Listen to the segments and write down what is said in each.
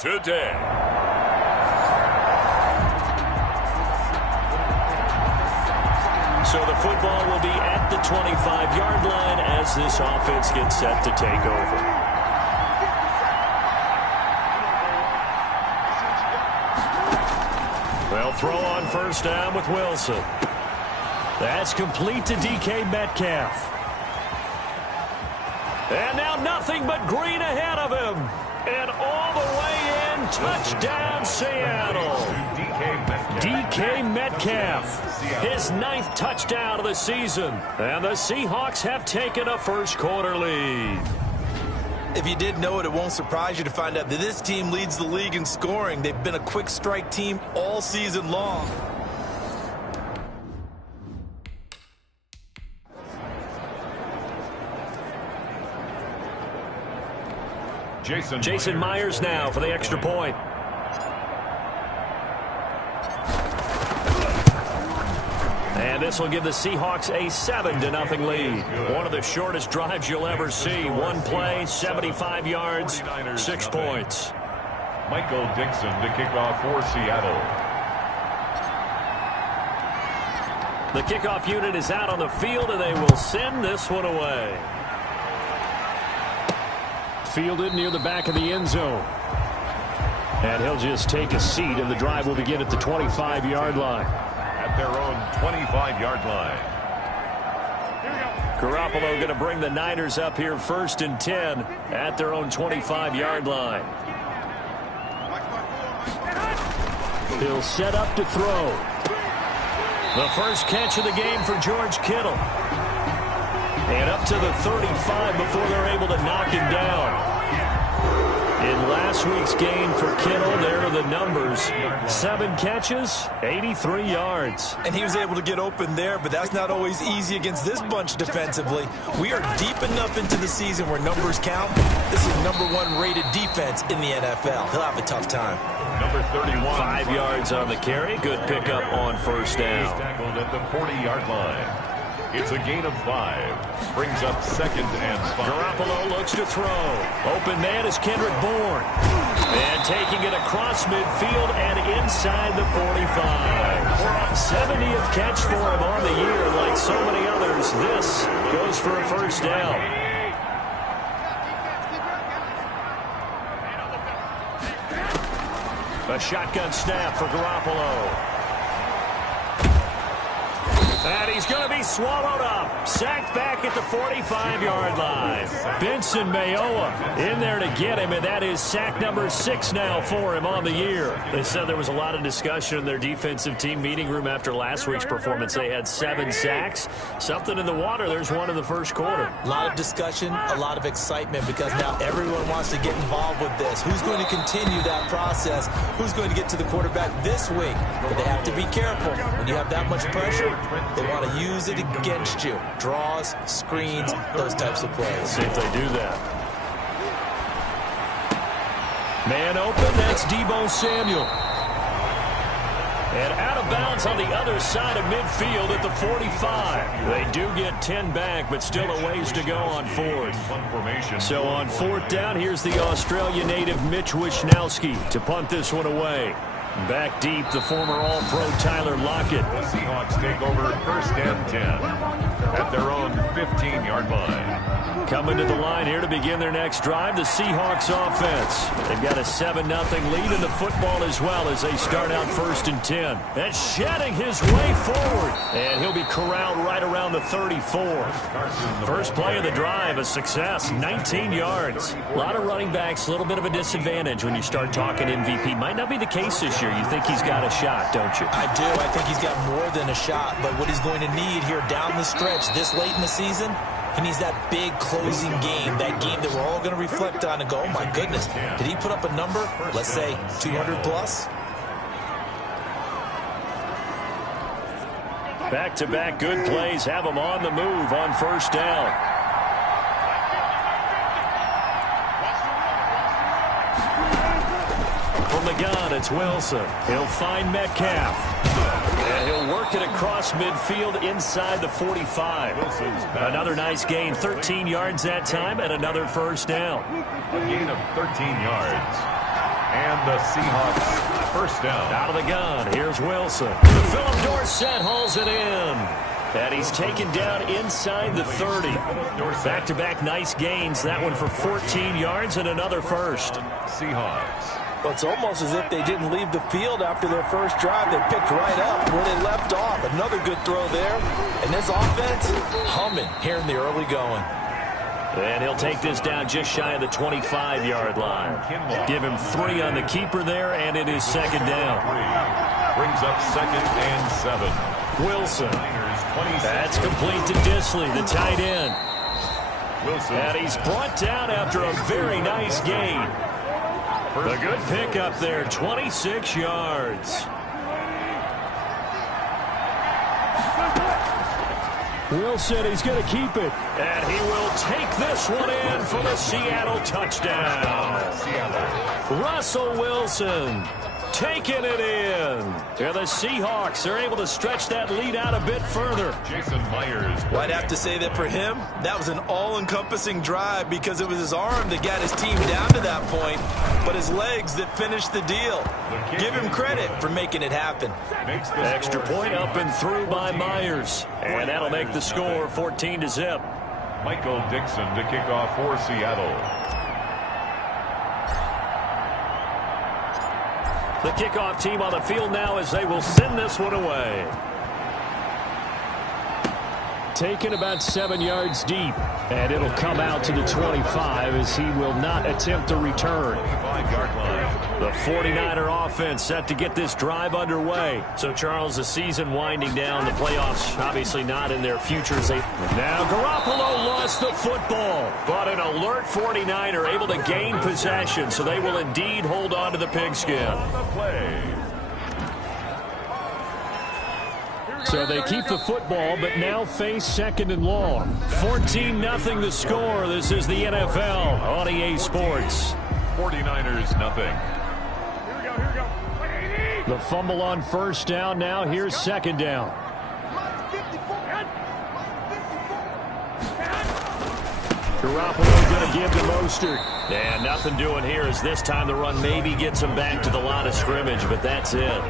today. So the football will be at the 25-yard line as this offense gets set to take over. They'll throw on first down with Wilson. That's complete to DK Metcalf. And now nothing but green ahead of him. And all the way in, touchdown Seattle. DK Metcalf, his 9th touchdown of the season. And the Seahawks have taken a first-quarter lead. If you didn't know it, it won't surprise you to find out that this team leads the league in scoring. They've been a quick strike team all season long. Jason Myers now for the extra point. And this will give the Seahawks a 7-0 lead. One of the shortest drives you'll ever see. One play, 75 yards, 6 points. Michael Dixon to kick off for Seattle. The kickoff unit is out on the field, and they will send this one away. Fielded near the back of the end zone. And he'll just take a seat, and the drive will begin at the 25-yard line. At their own 25-yard line. Garoppolo going to bring the Niners up here 1st and 10 at their own 25-yard line. He'll set up to throw. The first catch of the game for George Kittle. And up to the 35 before they're able to knock him down. In last week's game for Kittle, there are the numbers. 7 catches, 83 yards. And he was able to get open there, but that's not always easy against this bunch defensively. We are deep enough into the season where numbers count. This is #1 rated defense in the NFL. He'll have a tough time. Number 31. 5 yards on the carry. Good pickup on first down. Tackled at the 40-yard line. It's a gain of 5. Brings up 2nd and 5. Garoppolo looks to throw. Open man is Kendrick Bourne. And taking it across midfield and inside the 45. 70th catch for him on the year. Like so many others, this goes for a first down. A shotgun snap for Garoppolo. And he's going to be swallowed up. Sacked back at the 45-yard line. Benson Mayowa in there to get him, and that is sack number 6 now for him on the year. They said there was a lot of discussion in their defensive team meeting room after last week's performance. They had 7 sacks. Something in the water. There's one in the first quarter. A lot of discussion, a lot of excitement, because now everyone wants to get involved with this. Who's going to continue that process? Who's going to get to the quarterback this week? But they have to be careful. When you have that much pressure, they want to use it against you. Draws, screens, those types of plays. See if they do that. Man open, that's Deebo Samuel. And out of bounds on the other side of midfield at the 45. They do get 10 back, but still a ways to go on 4th. So on 4th down, here's the Australia native Mitch Wishnowsky to punt this one away. Back deep, the former All-Pro Tyler Lockett. The Seahawks take over 1st and 10 at their own 15-yard line. Coming to the line here to begin their next drive, the Seahawks offense. They've got a 7-0 lead in the football as well as they start out 1st and 10. And shedding his way forward. And he'll be corralled right around the 34. First play of the drive, a success, 19 yards. A lot of running backs, a little bit of a disadvantage when you start talking MVP. Might not be the case this year. You think he's got a shot, don't you? I do. I think he's got more than a shot. But what he's going to need here down the stretch this late in the season, he needs that big closing game, that game that we're all going to reflect on and go, oh, my goodness, did he put up a number, let's say 200 plus? Back-to-back good plays have him on the move on first down. From the gun, it's Wilson. He'll find Metcalf. And he'll work it across midfield inside the 45. Another nice gain, 13 yards that time, and another first down. A gain of 13 yards. And the Seahawks first down. Out of the gun, here's Wilson. Philip Dorsett hauls it in. And he's taken down inside the 30. Back-to-back nice gains. That one for 14 yards and another first. Seahawks. Well, it's almost as if they didn't leave the field after their first drive. They picked right up where they left off. Another good throw there. And this offense, humming here in the early going. And he'll take this down just shy of the 25-yard line. Give him 3 on the keeper there, and it is second down. Brings up 2nd and 7. Wilson. That's complete to Disley, the tight end. Wilson. And he's brought down after a very nice gain. A good pickup there, 26 yards. Wilson, he's going to keep it. And he will take this one in for the Seattle touchdown. Russell Wilson taking it in. And the Seahawks are able to stretch that lead out a bit further. Jason Myers. Well, I'd have to say that for him, that was an all-encompassing drive because it was his arm that got his team down to that point, but his legs that finished the deal. Give him credit for making it happen. Extra point up and through by Myers. And that'll make the score 14-0. Michael Dixon to kick off for Seattle. The kickoff team on the field now as they will send this one away. Taken about 7 yards deep. And it'll come out to the 25 as he will not attempt a return. 25-yard line. The 49er offense set to get this drive underway. So, Charles, the season winding down. The playoffs obviously not in their futures. Now Garoppolo lost the football. But an alert 49er able to gain possession. So they will indeed hold on to the pigskin. So they keep the football, but now face 2nd and long. 14-0 the score. This is the NFL on EA Sports. 49ers nothing. The fumble on first down. Now here's second down. Garoppolo going to give to Mostert. And nothing doing here as this time the run maybe gets him back to the line of scrimmage, but that's it.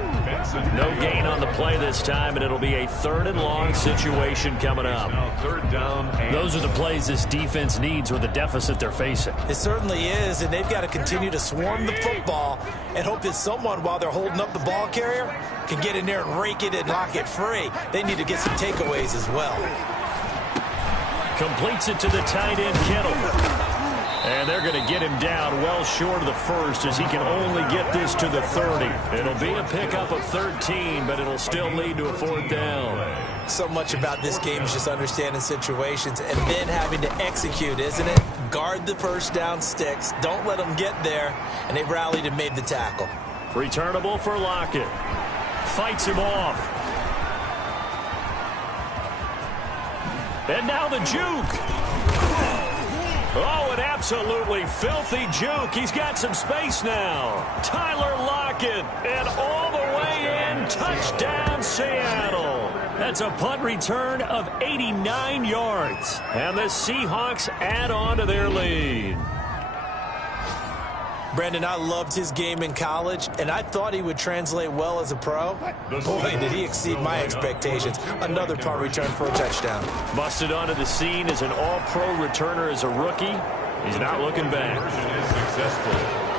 No gain on the play this time, and it'll be a 3rd and long situation coming up. Third down. Those are the plays this defense needs with the deficit they're facing. It certainly is, and they've got to continue to swarm the football and hope that someone, while they're holding up the ball carrier, can get in there and rake it and knock it free. They need to get some takeaways as well. Completes it to the tight end, Kittle. And they're going to get him down well short of the first as he can only get this to the 30. It'll be a pickup of 13, but it'll still lead to a 4th down. So much about this game is just understanding situations and then having to execute, isn't it? Guard the first down sticks. Don't let them get there. And they rallied and made the tackle. Returnable for Lockett. Fights him off. And now the juke. Oh, an absolutely filthy juke. He's got some space now. Tyler Lockett, and all the way in, touchdown Seattle. That's a punt return of 89 yards. And the Seahawks add on to their lead. Brandon, I loved his game in college, and I thought he would translate well as a pro. Boy, did he exceed my expectations. Another punt return for a touchdown. Busted onto the scene as an all-pro returner as a rookie. He's not looking back. Is successful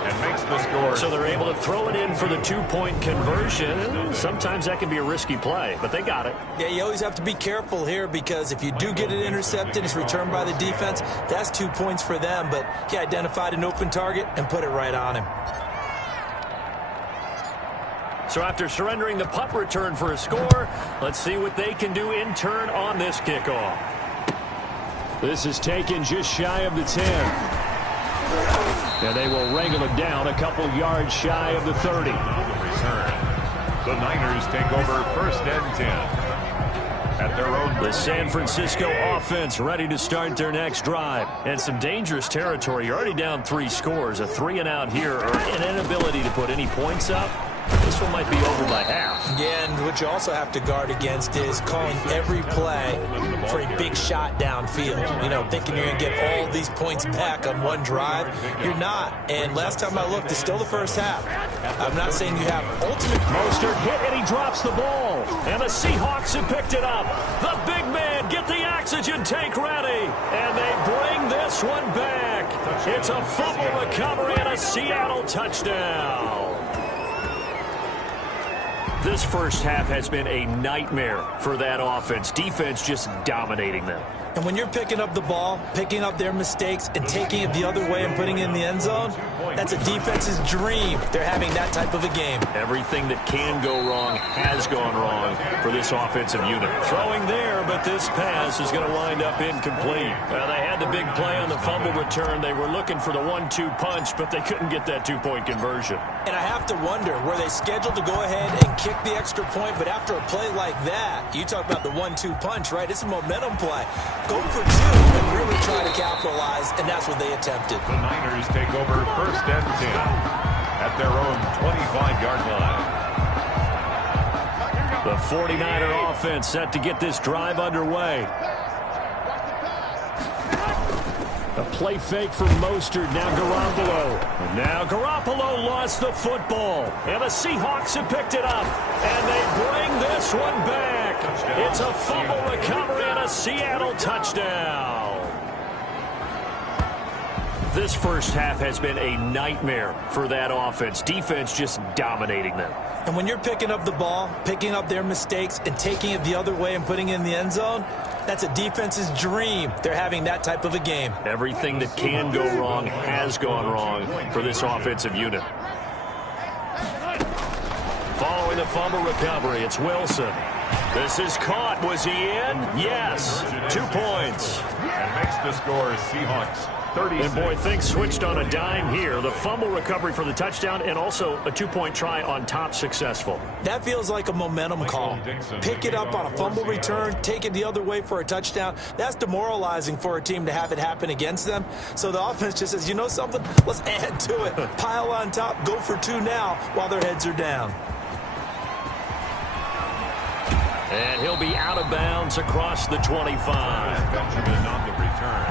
and makes the score. So they're able to throw it in for the 2-point conversion. Sometimes that can be a risky play, but they got it. Yeah, you always have to be careful here because if you do get it intercepted, it's returned by the defense, that's 2 points for them. But he identified an open target and put it right on him. So after surrendering the punt return for a score, let's see what they can do in turn on this kickoff. This is taken just shy of the 10. And they will wrangle it down a couple yards shy of the 30. The Niners take over 1st and 10. At their own. The San Francisco offense ready to start their next drive. And some dangerous territory. You're already down 3 scores. A 3-and-out here or an inability to put any points up. This one might be over by half. Yeah, and what you also have to guard against is calling every play for a big shot downfield. You know, thinking you're going to get all these points back on one drive. You're not. And last time I looked, it's still the first half. I'm not saying you have ultimate. Mostert hit, and he drops the ball. And the Seahawks have picked it up. The big man, get the oxygen tank ready. And they bring this one back. It's a fumble recovery and a Seattle touchdown. This first half has been a nightmare for that offense. Defense just dominating them. And when you're picking up the ball, picking up their mistakes, and taking it the other way and putting it in the end zone, that's a defense's dream. They're having that type of a game. Everything that can go wrong has gone wrong for this offensive unit. Throwing there, but this pass is going to wind up incomplete. Well, they had the big play on the fumble return. They were looking for the 1-2 punch, but they couldn't get that two-point conversion. And I have to wonder, were they scheduled to go ahead and kick the extra point, but after a play like that, you talk about the 1-2 punch, right? It's a momentum play. Go for two and really try to capitalize, and that's what they attempted. The Niners take over first and 10 at their own 25-yard line. The 49er offense set to get this drive underway. A play fake from Mostert. Now Garoppolo. Now Garoppolo lost the football. And the Seahawks have picked it up. And they bring this one back. It's a fumble recovery and a Seattle touchdown. This first half has been a nightmare for that offense. Defense just dominating them. And when you're picking up the ball, picking up their mistakes, and taking it the other way and putting it in the end zone, that's a defense's dream. They're having that type of a game. Everything that can go wrong has gone wrong for this offensive unit. Following the fumble recovery, it's Wilson. This is caught. Was he in? Yes. 2 points. And makes the score Seahawks 36. And boy, things switched on a dime here. The fumble recovery for the touchdown and also a 2-point try on top successful. That feels like a momentum call. Pick it up on a fumble return, take it the other way for a touchdown. That's demoralizing for a team to have it happen against them. So the offense just says, you know something? Let's add to it. Pile on top, go for two now while their heads are down. And he'll be out of bounds across the 25. Benjamin on the return.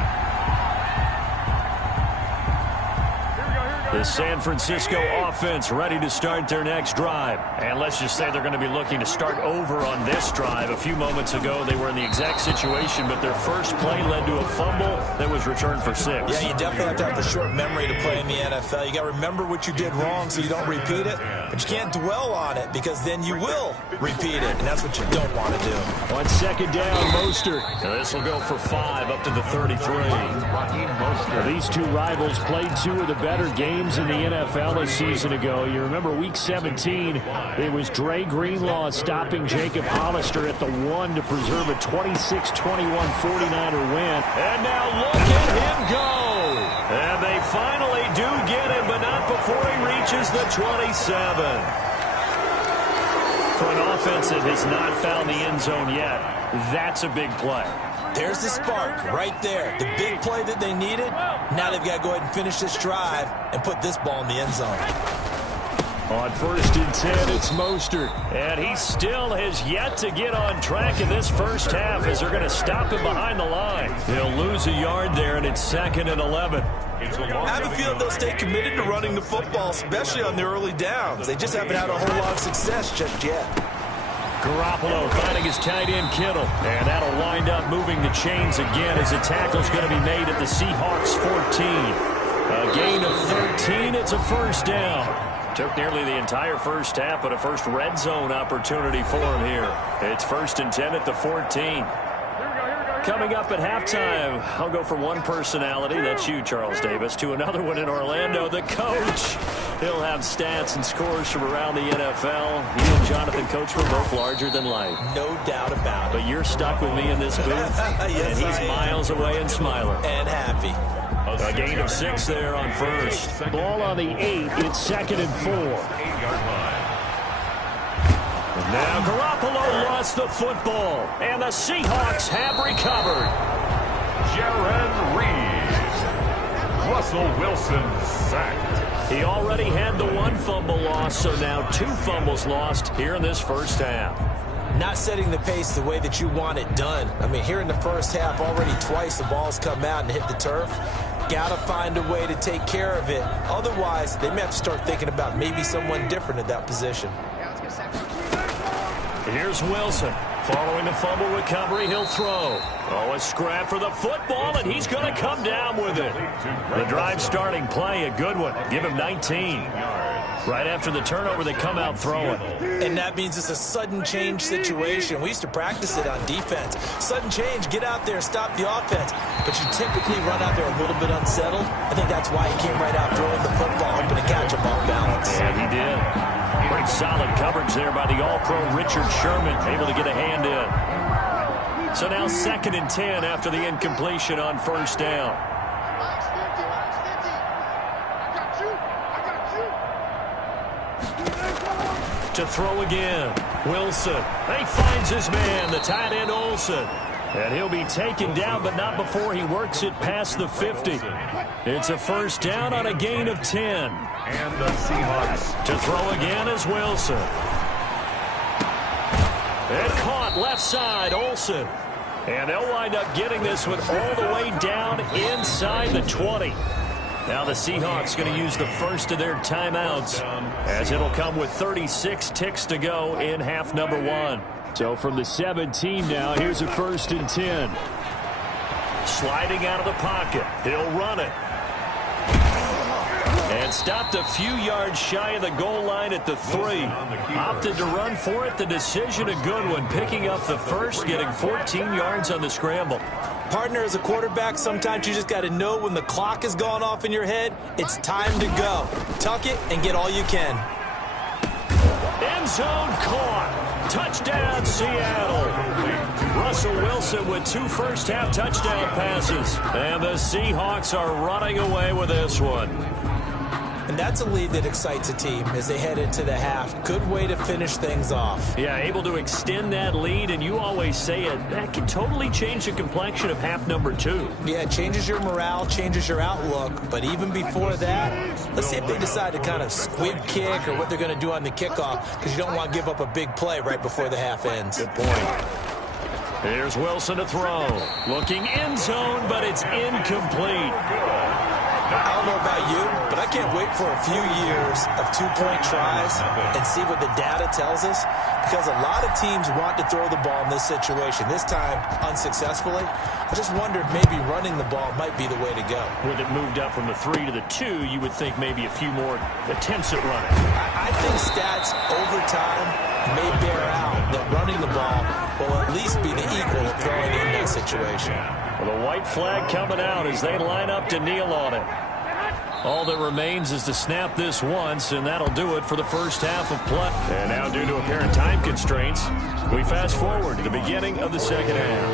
The San Francisco offense ready to start their next drive. And let's just say they're going to be looking to start over on this drive. A few moments ago, they were in the exact situation, but their first play led to a fumble that was returned for 6. Yeah, you definitely have to have the short memory to play in the NFL. You got to remember what you did wrong so you don't repeat it, but you can't dwell on it because then you will repeat it, and that's what you don't want to do. On second down, Mostert. This will go for 5 up to the 33. These two rivals played 2 of the better games in the NFL a season ago. You remember week 17, it was Dre Greenlaw stopping Jacob Hollister at the 1 to preserve a 26-21 49er win. And now look at him go. And they finally do get him, but not before he reaches the 27. For an offense that has not found the end zone yet, that's a big play. There's the spark right there. The big play that they needed. Now they've got to go ahead and finish this drive and put this ball in the end zone. On first and 10, it's Mostert. And he still has yet to get on track in this first half as they're going to stop him behind the line. He'll lose a yard there, and it's 2nd and 11. I have a feeling they'll stay committed to running the football, especially on their early downs. They just haven't had a whole lot of success just yet. Garoppolo finding his tight end Kittle. And that'll wind up moving the chains again as a tackle's going to be made at the Seahawks 14. A gain of 13. It's a first down. Took nearly the entire first half, but a first red zone opportunity for him here. It's 1st and 10 at the 14. Coming up at halftime, I'll go from one personality, that's you, Charles Davis, to another one in Orlando, the coach. He'll have stats and scores from around the NFL. He and Jonathan Coachman both larger than life. No doubt about it. But you're stuck with me in this booth, yes, and he's miles away and smiling. And happy. A gain of 6 there on first. Ball on the 8, it's 2nd and 4. 8-yard line. Now Garoppolo lost the football, and the Seahawks have recovered. Jaron Reed. Russell Wilson sacked. He already had the one fumble loss, so now 2 fumbles lost here in this first half. Not setting the pace the way that you want it done. I mean, here in the first half, already twice the ball's come out and hit the turf. Got to find a way to take care of it. Otherwise, they may have to start thinking about maybe someone different at that position. Here's Wilson. Following the fumble recovery, he'll throw. Oh, a scrap for the football, and he's going to come down with it. The drive starting play, a good one. Give him 19. Right after the turnover, they come out throwing. And that means it's a sudden change situation. We used to practice it on defense. Sudden change, get out there, stop the offense. But you typically run out there a little bit unsettled. I think that's why he came right out throwing the football, hoping to catch him off balance. Yeah, he did. Pretty solid coverage there by the All-Pro Richard Sherman, able to get a hand in. So now 2nd and 10 after the incompletion on first down. To throw again. Wilson. He finds his man, the tight end Olsen. And he'll be taken down, but not before he works it past the 50. It's a first down on a gain of 10. And the Seahawks. To throw again is Wilson. And caught left side, Olsen. And they'll wind up getting this one all the way down inside the 20. Now the Seahawks going to use the first of their timeouts, as it'll come with 36 ticks to go in half number 1. So from the 17 now, here's a 1st and 10. Sliding out of the pocket. He'll run it. And stopped a few yards shy of the goal line at the 3. Opted to run for it. The decision a good one. Picking up the first, getting 14 yards on the scramble. Partner, as a quarterback, sometimes you just got to know when the clock has gone off in your head, it's time to go. Tuck it and get all you can. End zone caught. Touchdown, Seattle. Russell Wilson with 2 first-half touchdown passes. And the Seahawks are running away with this one. And that's a lead that excites a team as they head into the half. Good way to finish things off. Yeah, able to extend that lead, and you always say it, that can totally change the complexion of half number 2. Yeah, it changes your morale, changes your outlook. But even before that, let's see if they decide to kind of squib kick or what they're going to do on the kickoff, because you don't want to give up a big play right before the half ends. Good point. Here's Wilson to throw. Looking end zone, but it's incomplete. I don't know about you, but I can't wait for a few years of 2-point tries and see what the data tells us, because a lot of teams want to throw the ball in this situation, this time unsuccessfully. I just wonder if maybe running the ball might be the way to go. With it moved up from the 3 to the 2, you would think maybe a few more attempts at running. I think stats over time may bear out that running the ball will at least be the equal of throwing in that situation. Well, the white flag coming out as they line up to kneel on it. All that remains is to snap this once, and that'll do it for the first half of play. And now, due to apparent time constraints, we fast forward to the beginning of the second half.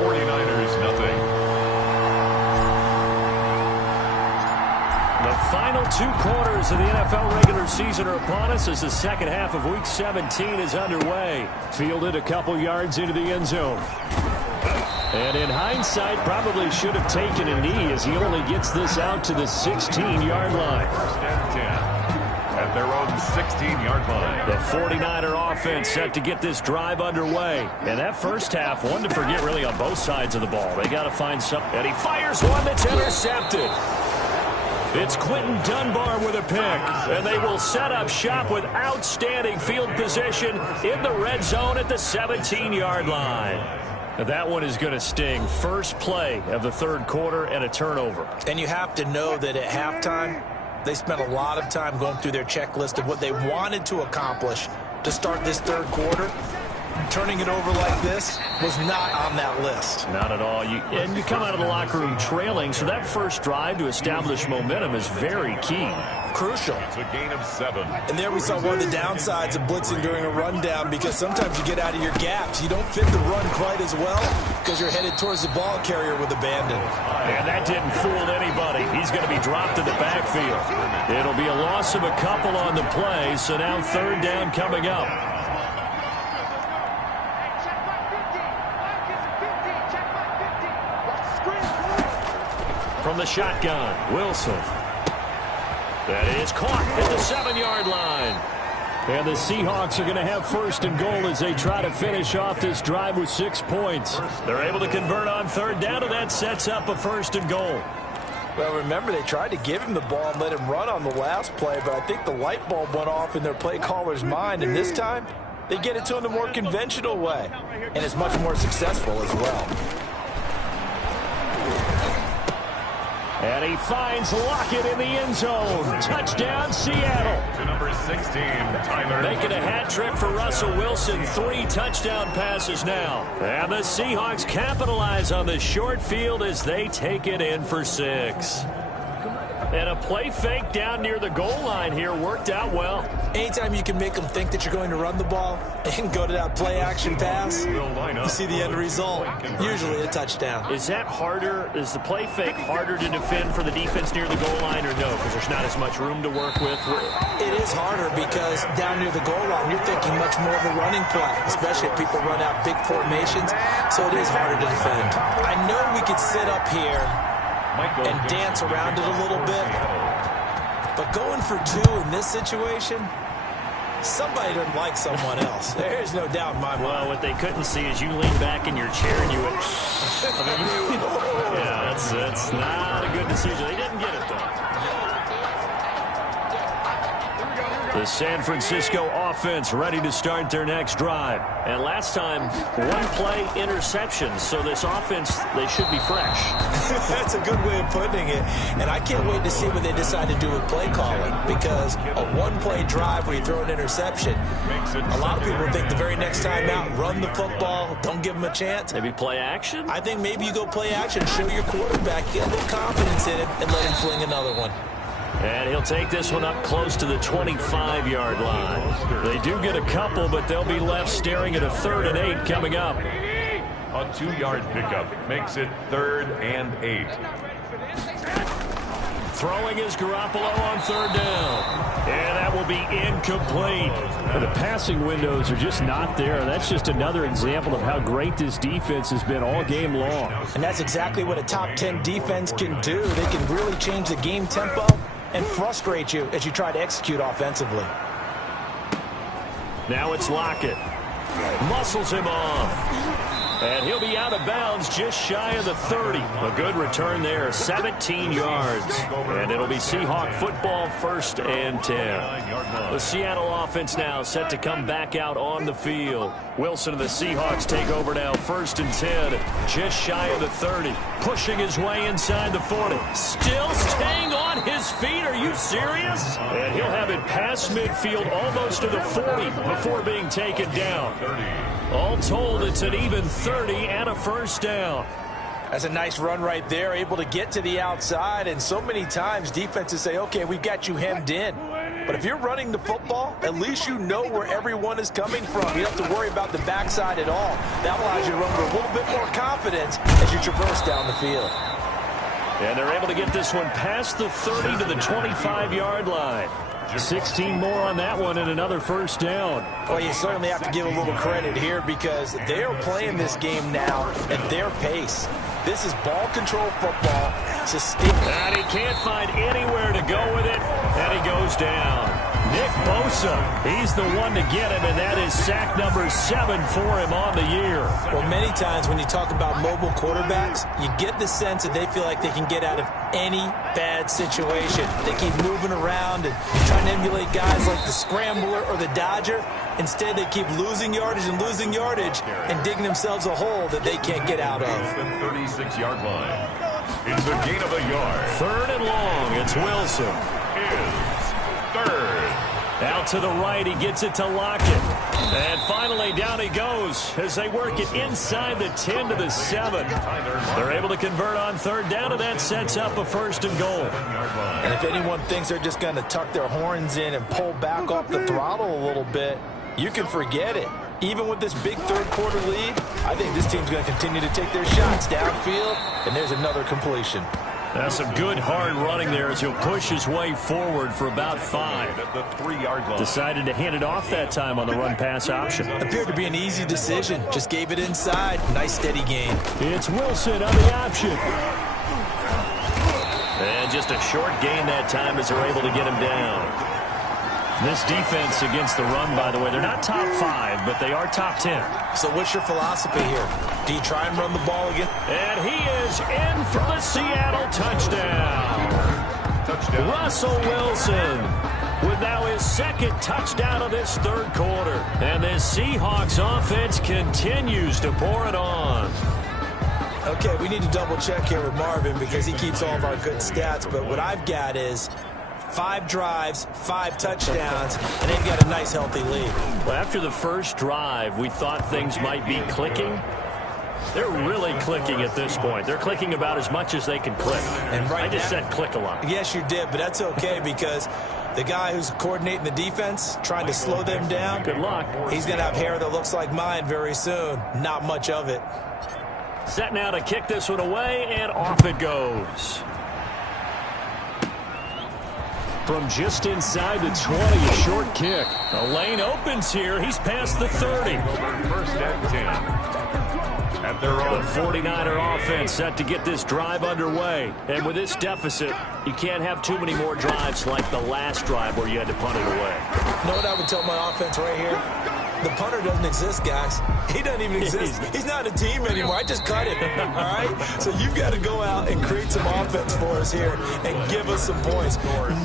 49ers, nothing. The final 2 quarters of the NFL regular season are upon us as the second half of Week 17 is underway. Fielded a couple yards into the end zone. And in hindsight, probably should have taken a knee as he only gets this out to the 16-yard line. 1st and 10 at their own 16-yard line. The 49er offense set to get this drive underway. And that first half, one to forget really on both sides of the ball. They got to find something. And he fires one that's intercepted. It's Quentin Dunbar with a pick. And they will set up shop with outstanding field position in the red zone at the 17-yard line. That one is going to sting. First play of the 3rd quarter and a turnover. And you have to know that at halftime, they spent a lot of time going through their checklist of what they wanted to accomplish to start this 3rd quarter. Turning it over like this was not on that list. Not at all. And you come out of the locker room trailing, so that first drive to establish momentum is very key. Crucial. It's a gain of 7. And there we saw one of the downsides of blitzing during a rundown, because sometimes you get out of your gaps. You don't fit the run quite as well because you're headed towards the ball carrier with abandon. And that didn't fool anybody. He's going to be dropped in the backfield. It'll be a loss of a couple on the play, so now 3rd down coming up. from the shotgun. Wilson. That is caught at the 7-yard line. And the Seahawks are going to have first and goal as they try to finish off this drive with 6 points. They're able to convert on third down, and that sets up a first and goal. Well, remember, they tried to give him the ball and let him run on the last play, but I think the light bulb went off in their play caller's mind, and this time they get it to him the more conventional way, and it's much more successful as well. And he finds Lockett in the end zone. Touchdown, Seattle. To number 16, Tyler. Making a hat trick for Russell Wilson. 3 touchdown passes now. And the Seahawks capitalize on the short field as they take it in for 6. And a play fake down near the goal line here worked out well. Anytime you can make them think that you're going to run the ball and go to that play-action pass, you see the end result, usually a touchdown. Is that harder? Is the play fake harder to defend for the defense near the goal line or no? Because there's not as much room to work with? It is harder because down near the goal line, you're thinking much more of a running play, especially if people run out big formations, so it is harder to defend. I know we could sit up here and dance around it a little bit, but going for 2 in this situation, somebody doesn't like someone else. There's no doubt in my mind. Well, what they couldn't see is you lean back in your chair and you went, yeah, that's not a good decision. They didn't get it, though. The San Francisco offense ready to start their next drive. And last time, 1-play interception. So this offense, they should be fresh. That's a good way of putting it. And I can't wait to see what they decide to do with play calling. Because a 1-play drive where you throw an interception, a lot of people think the very next time out, run the football, don't give them a chance. Maybe play action? I think maybe you go play action, show your quarterback, get a little confidence in him, and let him fling another one. And he'll take this one up close to the 25-yard line. They do get a couple, but they'll be left staring at a 3rd and 8 coming up. A 2-yard pickup makes it 3rd and 8. Throwing is Garoppolo on 3rd down. And that will be incomplete. The passing windows are just not there. That's just another example of how great this defense has been all game long. And that's exactly what a top 10 defense can do. They can really change the game tempo and frustrate you as you try to execute offensively. Now it's Lockett. Muscles him off. And he'll be out of bounds just shy of the 30. A good return there, 17 yards. And it'll be Seahawk football, 1st and 10. The Seattle offense now set to come back out on the field. Wilson and the Seahawks take over now, 1st and 10, just shy of the 30. Pushing his way inside the 40. Still staying on his feet. Are you serious? And he'll have it past midfield almost to the 40 before being taken down. All told, it's an even 30 and a 1st down. That's a nice run right there, able to get to the outside. And so many times defenses say, okay, we've got you hemmed in. But if you're running the football, at least you know where everyone is coming from. You don't have to worry about the backside at all. That allows you to run with a little bit more confidence as you traverse down the field. And they're able to get this one past the 30 to the 25-yard line. 16 more on that one and another 1st down. Well, you certainly have to give a little credit here because they are playing this game now at their pace. This is ball control football. And he can't find anywhere to go with it, and he goes down. Nick Bosa, he's the one to get him, and that is sack number 7 for him on the year. Well, many times when you talk about mobile quarterbacks, you get the sense that they feel like they can get out of any bad situation. They keep moving around and trying to emulate guys like the Scrambler or the Dodger. Instead, they keep losing yardage and digging themselves a hole that they can't get out of. The 36-yard line. It's a gain of a yard. 3rd and long. It's Wilson. Is 3rd. Out to the right, he gets it to Lockett. And finally, down he goes as they work it inside the 10 to the 7. They're able to convert on 3rd down, and that sets up a 1st and goal. And if anyone thinks they're just going to tuck their horns in and pull back off the throttle a little bit, you can forget it. Even with this big 3rd quarter lead, I think this team's going to continue to take their shots downfield, and there's another completion. That's some good hard running there as he'll push his way forward for about 5. At the 3-yard line. Decided to hand it off that time on the run-pass option. Appeared to be an easy decision. Just gave it inside. Nice steady gain. It's Wilson on the option. And just a short gain that time as they're able to get him down. This defense against the run, by the way, they're not top 5, but they are top 10. So what's your philosophy here? Do you try and run the ball again? And he is in for the Seattle touchdown. Russell Wilson with now his second touchdown of this third quarter. And this Seahawks offense continues to pour it on. Okay, we need to double check here with Marvin because he keeps all of our good stats. But what I've got is 5 drives, 5 touchdowns, and they've got a nice, healthy lead. Well, after the first drive, we thought things might be clicking. They're really clicking at this point. They're clicking about as much as they can click. And right I just now, said click a lot. Yes, you did, but that's okay because the guy who's coordinating the defense, trying to slow them down, Good luck. he's going to have hair that looks like mine very soon. Not much of it. Set now to kick this one away, and off it goes. From just inside the 20, a short kick. The lane opens here. He's past the 30. First and 10. At their own. The 49er offense set to get this drive underway. And with this deficit, you can't have too many more drives like the last drive where you had to punt it away. You know what I would tell my offense right here? The punter doesn't exist, guys. He doesn't even exist. He's not a team anymore. I just cut him, all right? So you've got to go out and create some offense for us here and give us some points.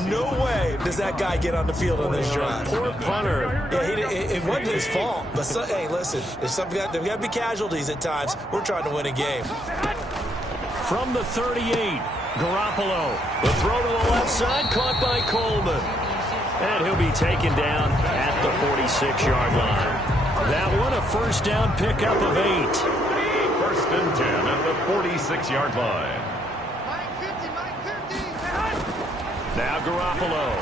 No way does that guy get on the field on this drive. Poor punter. Yeah, it wasn't his fault. But, hey, listen, there's got to be casualties at times. We're trying to win a game. From the 38, Garoppolo. The throw to the left side, caught by Coleman. And he'll be taken down at the 46-yard line. That one, a first down pickup of 8. First and 10 at the 46-yard line. Now Garoppolo.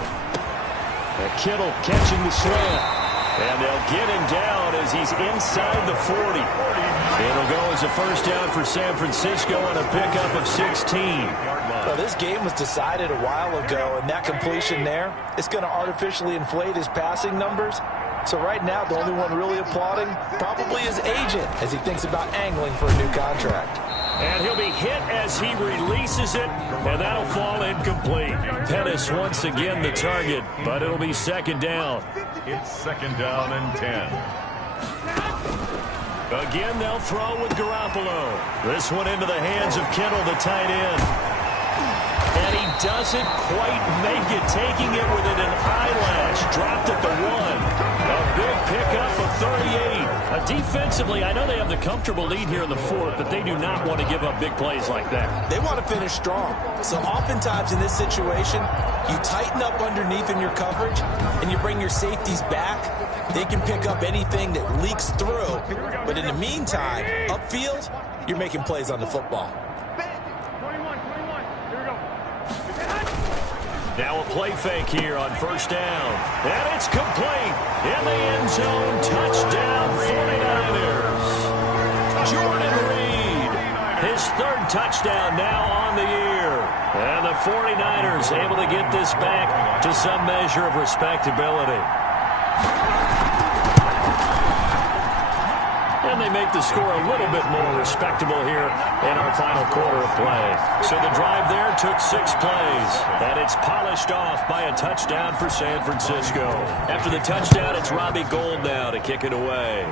And Kittle catching the slant. And they'll get him down as he's inside the 40. It'll go as a first down for San Francisco on a pickup of 16. Well, this game was decided a while ago, and that completion there, it's going to artificially inflate his passing numbers. So right now, the only one really applauding probably his agent as he thinks about angling for a new contract. And he'll be hit as he releases it, and that'll fall incomplete. Pettis once again the target, but it'll be second down. It's second down and 10. Again, they'll throw with Garoppolo. This one into the hands of Kittle, the tight end. And he doesn't quite make it, taking it within an eyelash. Dropped at the 1. A big pickup of 38. Defensively, I know they have the comfortable lead here in the 4th, but they do not want to give up big plays like that. They want to finish strong. So oftentimes in this situation, you tighten up underneath in your coverage, and you bring your safeties back. They can pick up anything that leaks through. But in the meantime, upfield, you're making plays on the football. Now a play fake here on first down. And it's complete. In the end zone, touchdown 49ers. Jordan Reed, his 3rd touchdown now on the year. And the 49ers able to get this back to some measure of respectability. And they make the score a little bit more respectable here in our final quarter of play. So the drive there took 6 plays, and it's polished off by a touchdown for San Francisco. After the touchdown, it's Robbie Gould now to kick it away.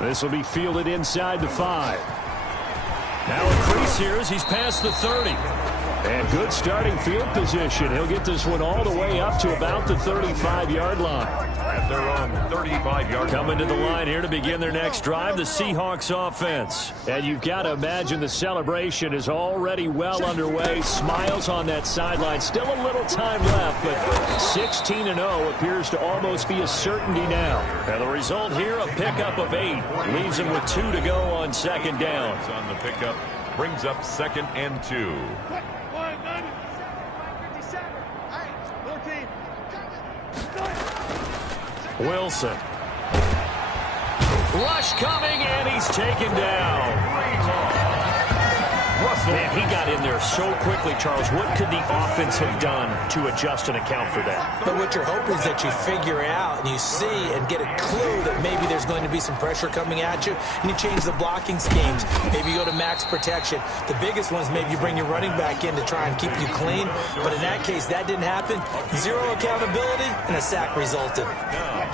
This will be fielded inside the 5. Now a crease here as he's past the 30. And good starting field position. He'll get this one all the way up to about the 35-yard line. At their own 35-yard line. Coming to the line here to begin their next drive, the Seahawks offense. And you've got to imagine the celebration is already well underway. Smiles on that sideline. Still a little time left, but 16-0 appears to almost be a certainty now. And the result here, a pickup of 8. Leaves him with 2 to go on second down. On the pickup, brings up second and 2. Wilson. Rush coming, and he's taken down. Man, he got in there so quickly, Charles. What could the offense have done to adjust and account for that? But what you're hoping is that you figure it out and you see and get a clue that maybe there's going to be some pressure coming at you, and you change the blocking schemes. Maybe you go to max protection. The biggest one is maybe you bring your running back in to try and keep you clean. But in that case, that didn't happen. Zero accountability, and a sack resulted.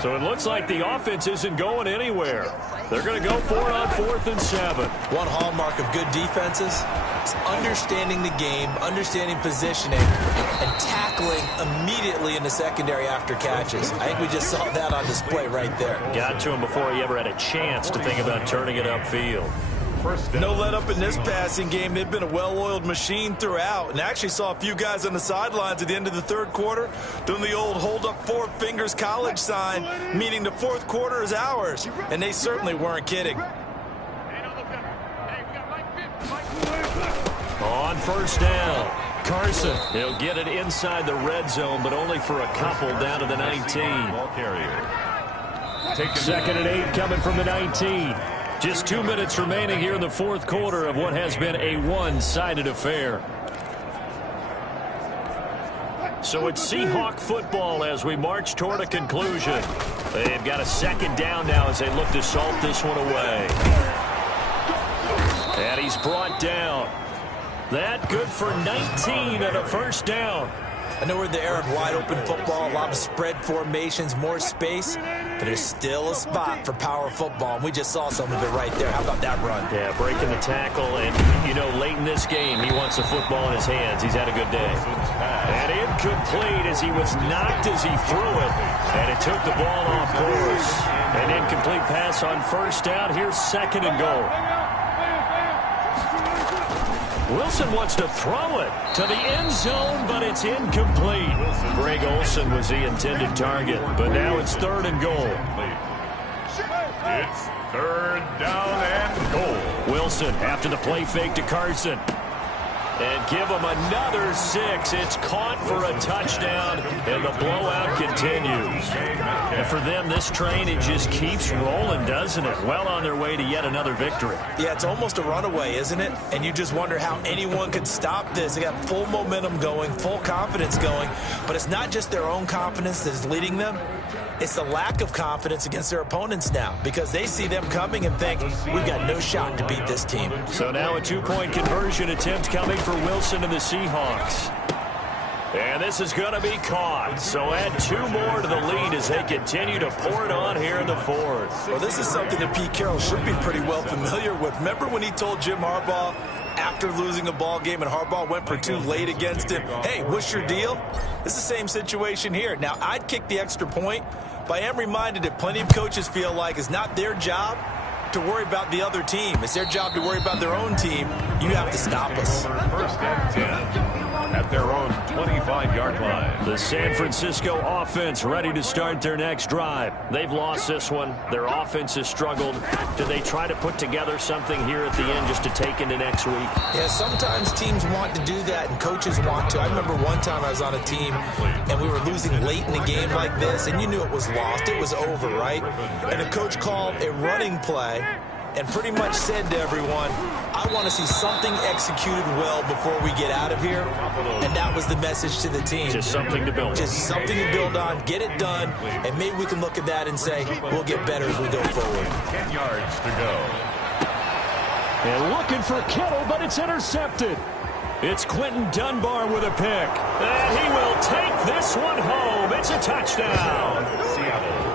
So it looks like the offense isn't going anywhere. They're going to go for it on 4th and 7. One hallmark of good defenses is understanding the game, understanding positioning, and tackling immediately in the secondary after catches. I think we just saw that on display right there. Got to him before he ever had a chance to think about turning it upfield. No let up in this passing game. They've been a well-oiled machine throughout, and actually saw a few guys on the sidelines at the end of the third quarter doing the old hold up 4 fingers college sign, meaning the fourth quarter is ours, and they certainly weren't kidding. On 1st down, Carson. He'll get it inside the red zone, but only for a couple down to the 19. 2nd and 8 coming from the 19. Just 2 minutes remaining here in the fourth quarter of what has been a one-sided affair. So it's Seahawk football as we march toward a conclusion. They've got a 2nd down now as they look to salt this one away. And he's brought down. That good for 19 and a 1st down. I know we're in the era of wide-open football, a lot of spread formations, more space, but there's still a spot for power football, and we just saw some of it right there. How about that run? Yeah, breaking the tackle, and, you know, late in this game, he wants the football in his hands. He's had a good day. And incomplete as he was knocked as he threw it, and it took the ball off course. An incomplete pass on 1st down. Here's 2nd and goal. Wilson wants to throw it to the end zone, but it's incomplete. Greg Olsen was the intended target, but now it's 3rd and goal. It's 3rd down and goal. Wilson after the play fake to Carson. And give him another 6. It's caught for a touchdown, and the blowout continues. And for them, this train, it just keeps rolling, doesn't it? Well on their way to yet another victory. Yeah, it's almost a runaway, isn't it? And you just wonder how anyone could stop this. They got full momentum going, full confidence going. But it's not just their own confidence that is leading them. It's the lack of confidence against their opponents now, because they see them coming and think, we've got no shot to beat this team. So now a 2-point conversion attempt coming for Wilson and the Seahawks. And this is going to be caught. So add 2 more to the lead as they continue to pour it on here in the 4th. Well, this is something that Pete Carroll should be pretty well familiar with. Remember when he told Jim Harbaugh after losing a ball game and Harbaugh went for 2 late against him, hey, what's your deal? It's the same situation here. Now, I'd kick the extra point, but I am reminded that plenty of coaches feel like it's not their job to worry about the other team. It's their job to worry about their own team. You have to stop us. 1st and 10 at their own 25-yard line. The San Francisco offense ready to start their next drive. They've lost this one. Their offense has struggled. Do they try to put together something here at the end just to take into next week? Yeah, sometimes teams want to do that and coaches want to. I remember one time I was on a team and we were losing late in the game like this, and you knew it was lost. It was over, right? And the coach called a running play and pretty much said to everyone, I want to see something executed well before we get out of here. And that was the message to the team. Just something to build on. Just something to build on, get it done, and maybe we can look at that and say, we'll get better as we go forward. 10 yards to go. And looking for Kittle, but it's intercepted. It's Quentin Dunbar with a pick. And he will take this one home. It's a touchdown. Seattle.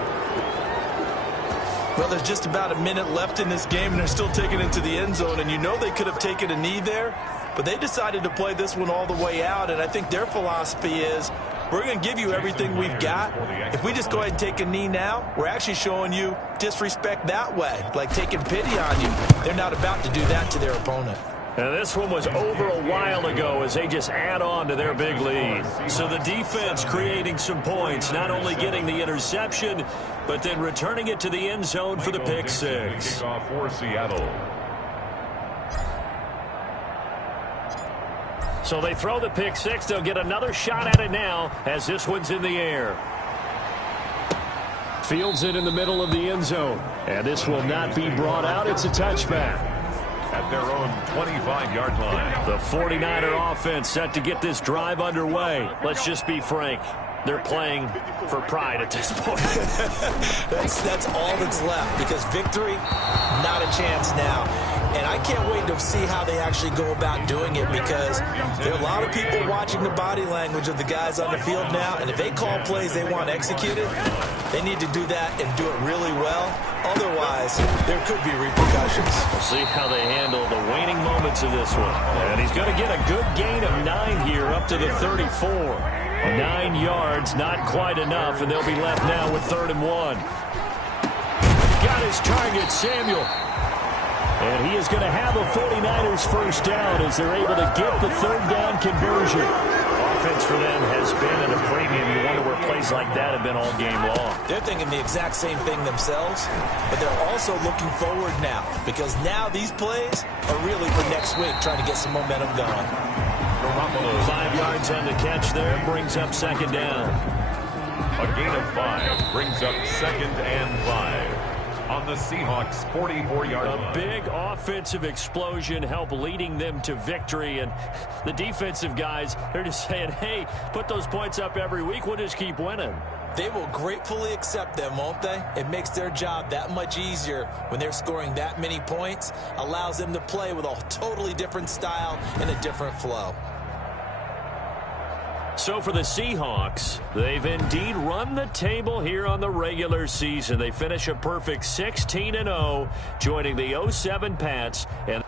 Well, there's just about a minute left in this game, and they're still taking it to the end zone. And you know they could have taken a knee there, but they decided to play this one all the way out. And I think their philosophy is, we're going to give you everything we've got. If we just go ahead and take a knee now, we're actually showing you disrespect that way, like taking pity on you. They're not about to do that to their opponent. And this one was over a while ago as they just add on to their big lead. So the defense creating some points, not only getting the interception, but then returning it to the end zone for the pick six. Kickoff for Seattle. So they throw the pick six. They'll get another shot at it now as this one's in the air. Fields it in the middle of the end zone. And this will not be brought out. It's a touchback. at their own 25-yard line. The 49er offense set to get this drive underway. Let's just be frank. They're playing for pride at this point. that's all that's left, because victory, not a chance now. And I can't wait to see how they actually go about doing it, because there are a lot of people watching the body language of the guys on the field now, and if they call plays they want executed, they need to do that and do it really well. Otherwise, there could be repercussions. We'll see how they handle the waning moments of this one. And he's going to get a good gain of 9 here up to the 34. 9 yards, not quite enough, and they'll be left now with 3rd and 1. Got his target, Samuel. And he is going to have a 49ers first down as they're able to get the 3rd down conversion. Offense for them has been at a premium. You wonder where plays like that have been all game long. They're thinking the exact same thing themselves, but they're also looking forward now, because now these plays are really for next week, trying to get some momentum going. 5 yards on the catch there, brings up 2nd down. A gain of 5 brings up 2nd and 5 on the Seahawks' 44-yard line. A big offensive explosion helped leading them to victory, and the defensive guys, they're just saying, hey, put those points up every week, we'll just keep winning. They will gratefully accept them, won't they? It makes their job that much easier when they're scoring that many points, allows them to play with a totally different style and a different flow. So for the Seahawks, they've indeed run the table here on the regular season. They finish a perfect 16-0, joining the 07 Pats. And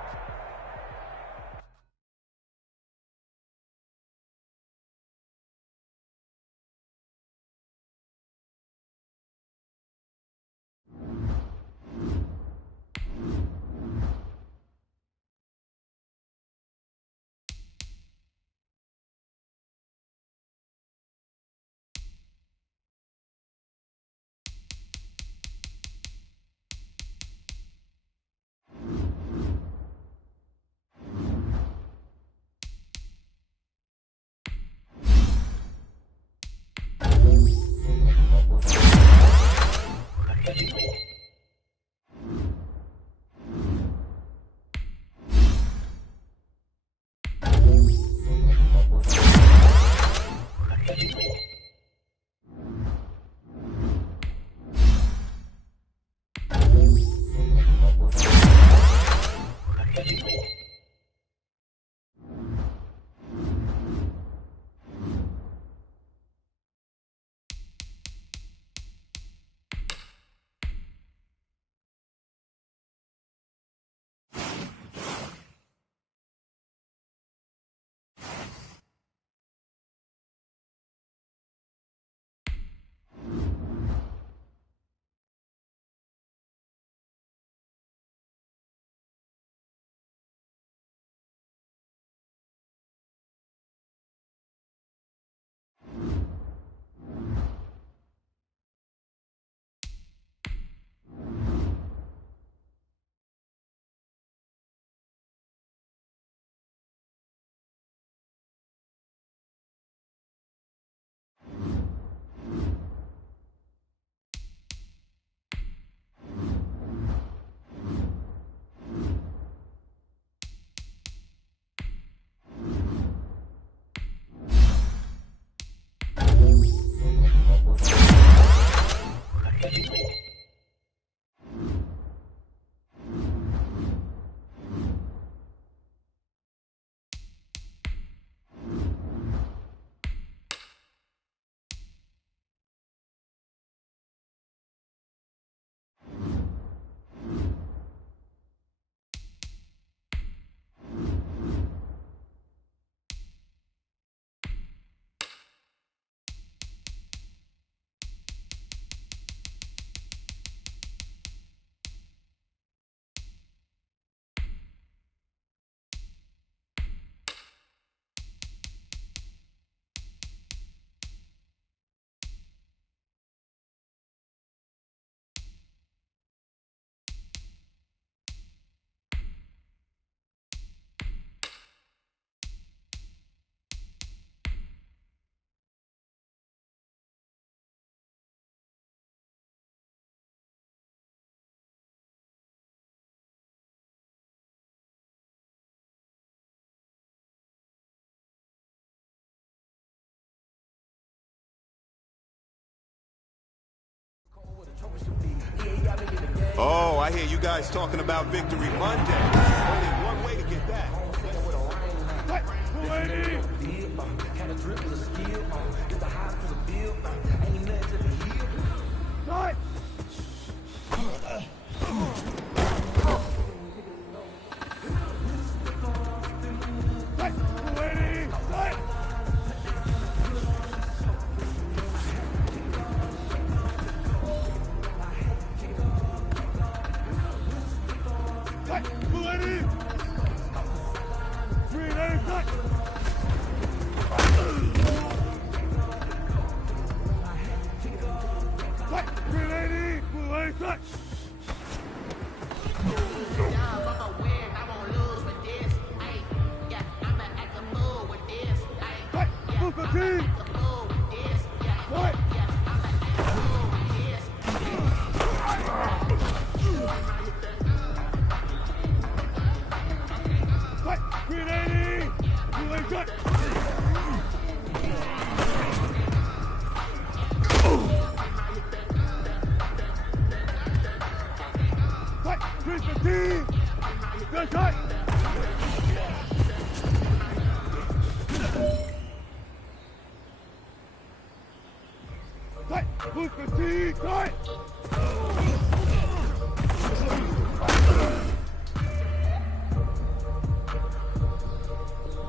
I hear you guys talking about victory Monday. Only one way to get that.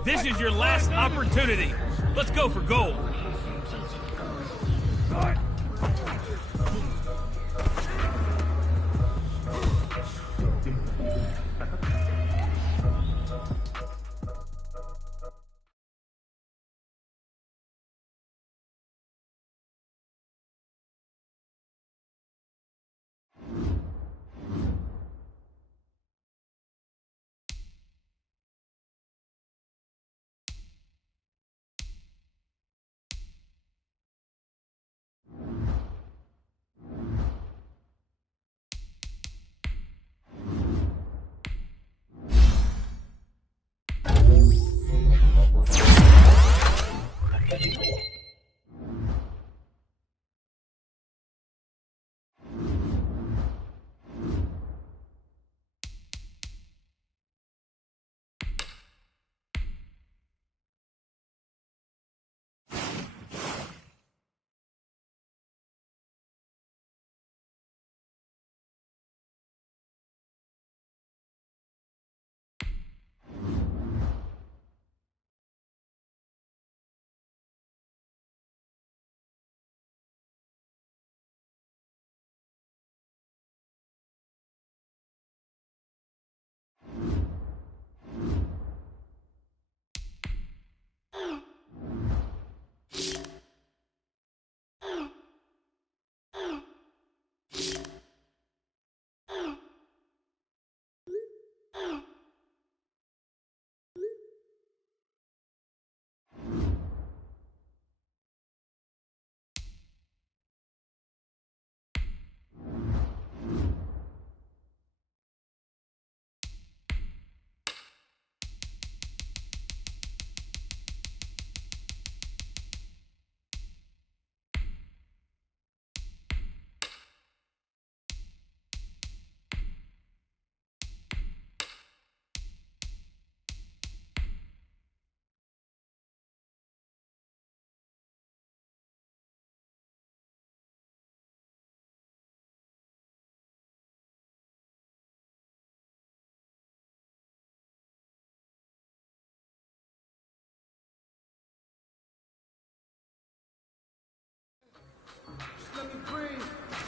This is your last opportunity. Let's go for gold.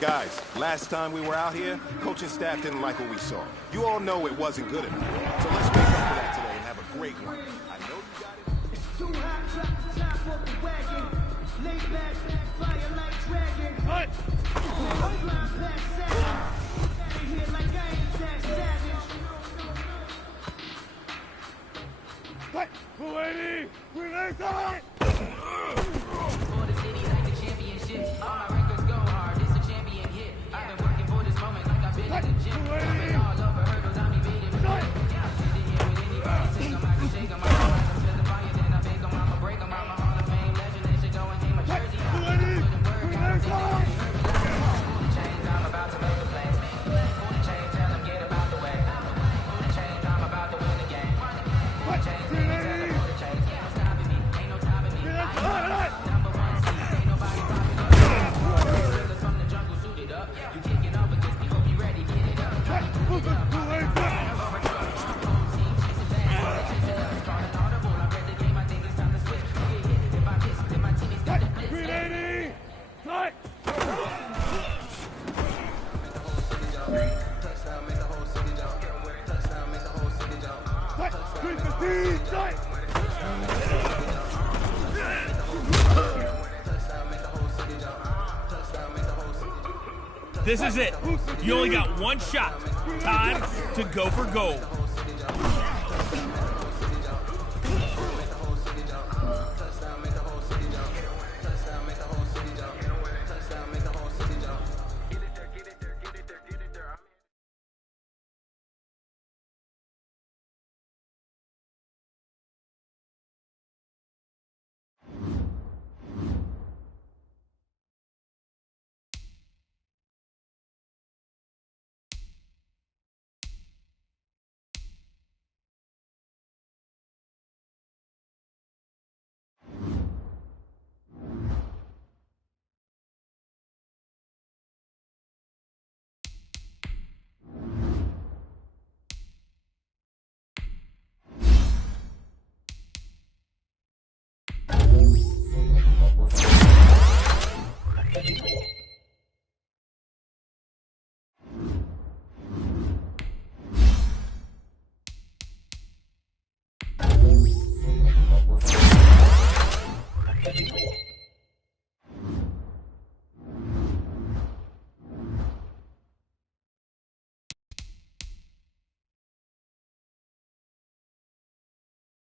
Guys, last time we were out here, coaching staff didn't like what we saw. You all know it wasn't good enough. So let's make up for that today and have a great one. I know you got it. It's too hot, drop the top off the wagon. Lay back, fire like dragon. What? Fly past seven. Out of here like I ain't that savage. What? 280! Release it! For the city like the championship. All my records go hard. This a champion hit. I've been working for this moment like I've been in the gym. Jumping all over hurdles, I'm evading. Yeah, I'm sitting here with anybody. Take 'em, I can shake 'em. I feel the fire, then I bake 'em. I'ma break 'em. I'm a Hall of Fame legend. They should go and hang my jersey. Put in work, I don't think they can hurt me. Pull the chains, I'm about to make a play. Pull the chains, This is it. You only got one shot. Time to go for gold.